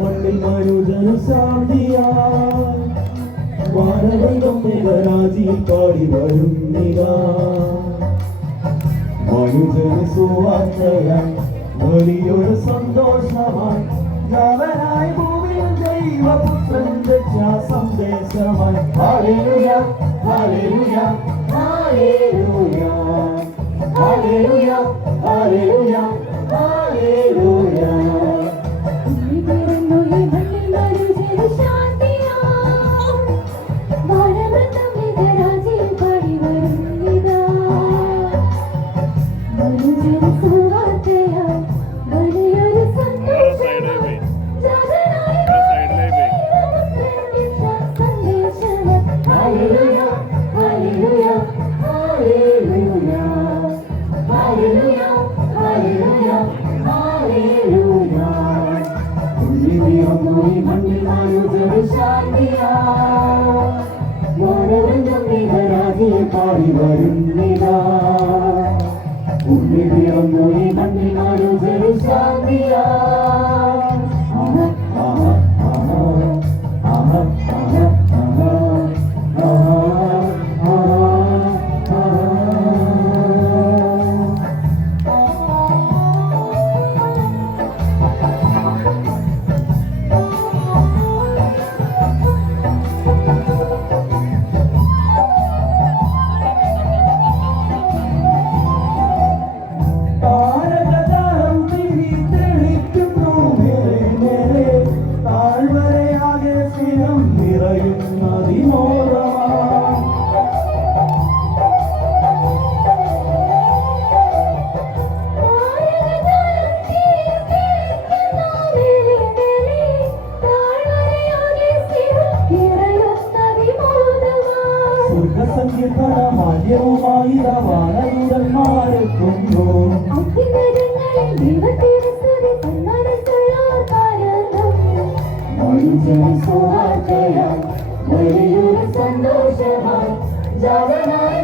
മണ്ണിൽ മനുജന ശാന്തിയാ വാനവൈകം മേഘരാജിയിൽ പാടി വരുന്നിതാ മനുജന സുവാർത്തയായി വലിയൊരു സന്തോഷമായി ജാതനായി ഭൂമിയിൽ ദൈവപുത്രൻ രക്ഷാ സന്ദേശമായി ഹല്ലേലൂയ ഹല്ലേലൂയ ഹല്ലേലൂയ ഹല്ലേലൂയ ഹല്ലേലൂയ ഹല്ലേലൂയ മണ്ണിൽ മനുജന് ശാന്തിയാ വാനവെന്നും മേഘരാജിയിൽ പാടി വരുന്നിതാ ഉള്ളിലിറങ്ങു ഈ മണ്ണിൽ മനുജന് ശാന്തിയാ മാധ്യവുമായി വാനദൂതന്മാരെത്തുന്നു വലിയൊരു സന്തോഷമായി ജാതനായി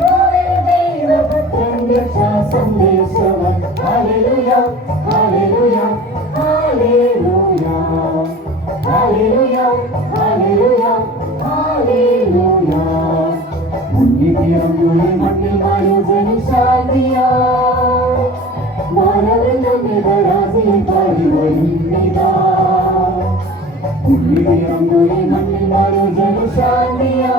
ദൈവപുത്രൻ രക്ഷാ സന്ദേശമായി ഹല്ലേലൂയ ഹല്ലേലൂയ ഹല്ലേലൂയ ഹല്ലേലൂയ ഹല്ലേലൂയ ഹല്ലേലൂയ മണ്ണിൽ മനുജന് ശാന്തിയാ വാനവെന്നും മേഘരാജിയിൽ പാടി വരുന്നിതാ മണ്ണിൽ മനുജന് ശാന്തിയാ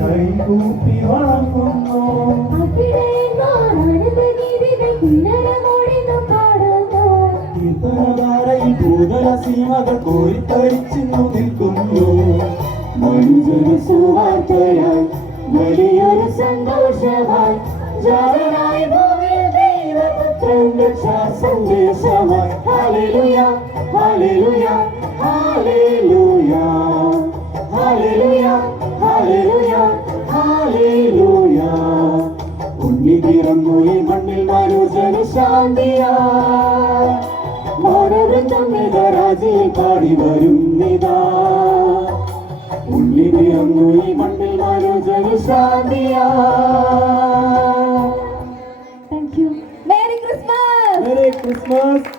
കൈകൂപ്പി വണങ്ങുന്നു കീർത്തനധാരയിൽ ഭൂതല സീമകൾ കോരിത്തരിച്ചു നിൽക്കുന്നു മനുജന് സുവാർത്തയായി വലിയൊരു സന്തോഷമായി ജാതനായി ഭൂമിയിൽ ദൈവപുത്രൻ രക്ഷാ സന്ദേശമായി ഹല്ലേലൂയ ഹല്ലേലൂയ ഹല്ലേലൂയ ഹല്ലേലൂയ ഹല്ലേലൂയ ഹല്ലേലൂയ ഉണ്ണിപ്പിറന്നു ഈ മണ്ണിൽ മനുജന് ശാന്തിയാ വാനവെന്നും മേഘരാജിയിൽ പാടി വരുന്നിതാ ഉണ്ണിപ്പിറന്നു ഈ മണ്ണിൽ മനുജന് ശാന്തിയാ. Thank you. Merry Christmas. Merry Christmas.